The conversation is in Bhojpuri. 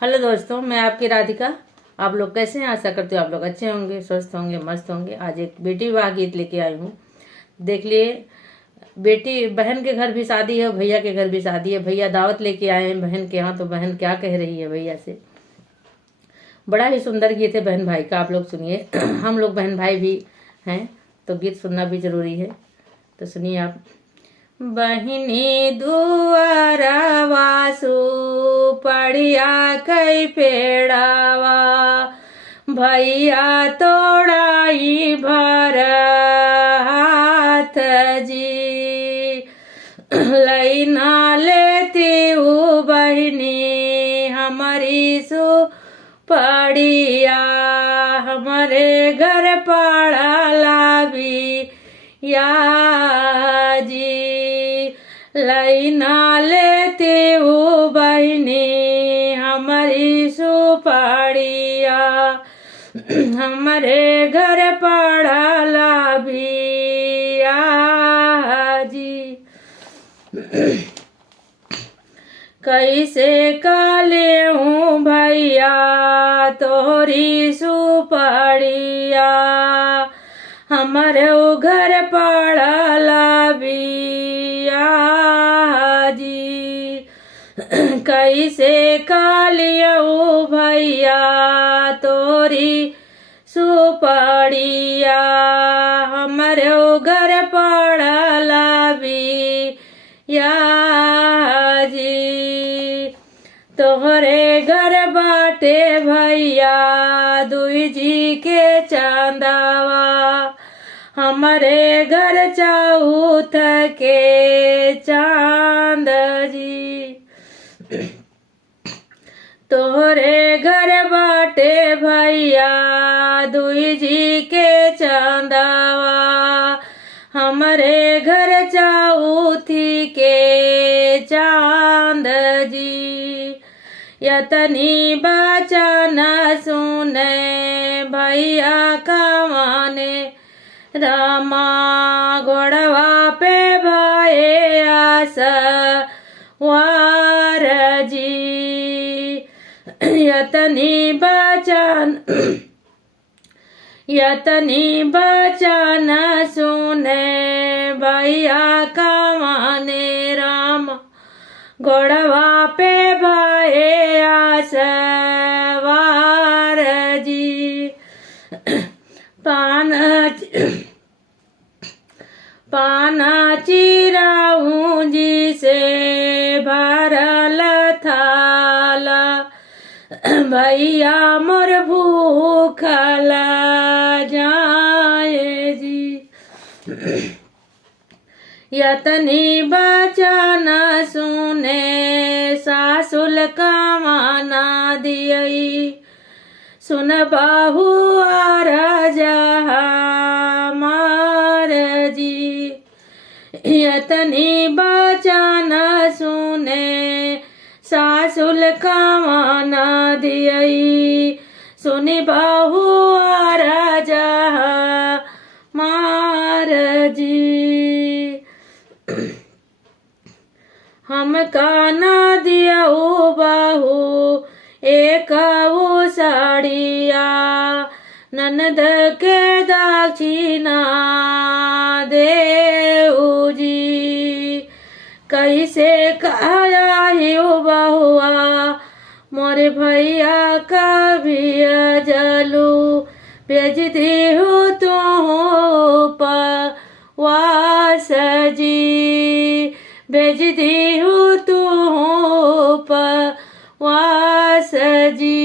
हेलो दोस्तों, मैं आपकी राधिका। आप लोग कैसे हैं? आशा करती हूँ आप लोग अच्छे होंगे, स्वस्थ होंगे, मस्त होंगे। आज एक बेटी विवाह गीत लेके आई हूँ। देख लिए, बेटी बहन के घर भी शादी है, भैया के घर भी शादी है। भैया दावत लेके आए हैं बहन के यहाँ, तो बहन क्या कह रही है भैया से। बड़ा ही सुंदर गीत है बहन भाई का, आप लोग सुनिए। हम लोग बहन भाई भी हैं, तो गीत सुनना भी जरूरी है, तो सुनिए आप। बहिनी दुआरवा सुपड़िया कई पेड़ावा, भैया तोड़ाई भर हाथ जी। लैना लेती हूँ बहिनी हमारी सुपड़िया, हमारे घर पड़ा लावी या जी। लैना लेती हूँ बहिनी हमारी सुपाड़िया, हमारे घर पड़ा लाभिया जी। कैसे काले हूँ भैया तोरी सुपाड़िया, हमारे घर पड़ा लाभिया जी। कैसे कालियो भैया तोरी सुपड़िया, हमारे घर पड़ा लाभिया जी। तोहरे घर बाटे भैया दुई जी के चांदावा, हमारे घर चाऊथ के चांद जी। तोहरे घर बाटे भैया दुई जी के चांदावा, हमारे घर चाऊथी के चांद जी। यतनी बचन सुने भैया कमाने, रामा घोड़वा पे भाए आस वार जी। यतनी बचन सुने भैया कमाने, राम घोड़वा पे भाए आस वार जी। पाना चिराऊं जी से भरल थाला, भैया मोर भूखल जाए जी। यतनी बचन सुने सासुल कमाना दियई, सुन बाहु मार जी। यतनी बचन सुने सासुल कमाना दियई, सुनि बाहु मार जी। हम काना दियाऊ बाहू एक साड़िया, ननद के दक्षिणा देऊ जी। कैसे काया ही बहुआ मोरे भैया का भी जलू, भेज दी हो तो वास जी। भेज दी हो तो वास जी।